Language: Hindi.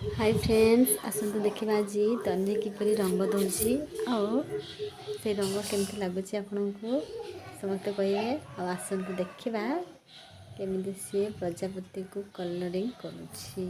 हाय फ्रेंड्स, आसतु देखा आज तन्वी किपरि रंग दौची से रंग केमती लगुच आपण को समस्त कहे। आसतु देखा केमी सी प्रजापति को कलरिंग करुच्छी।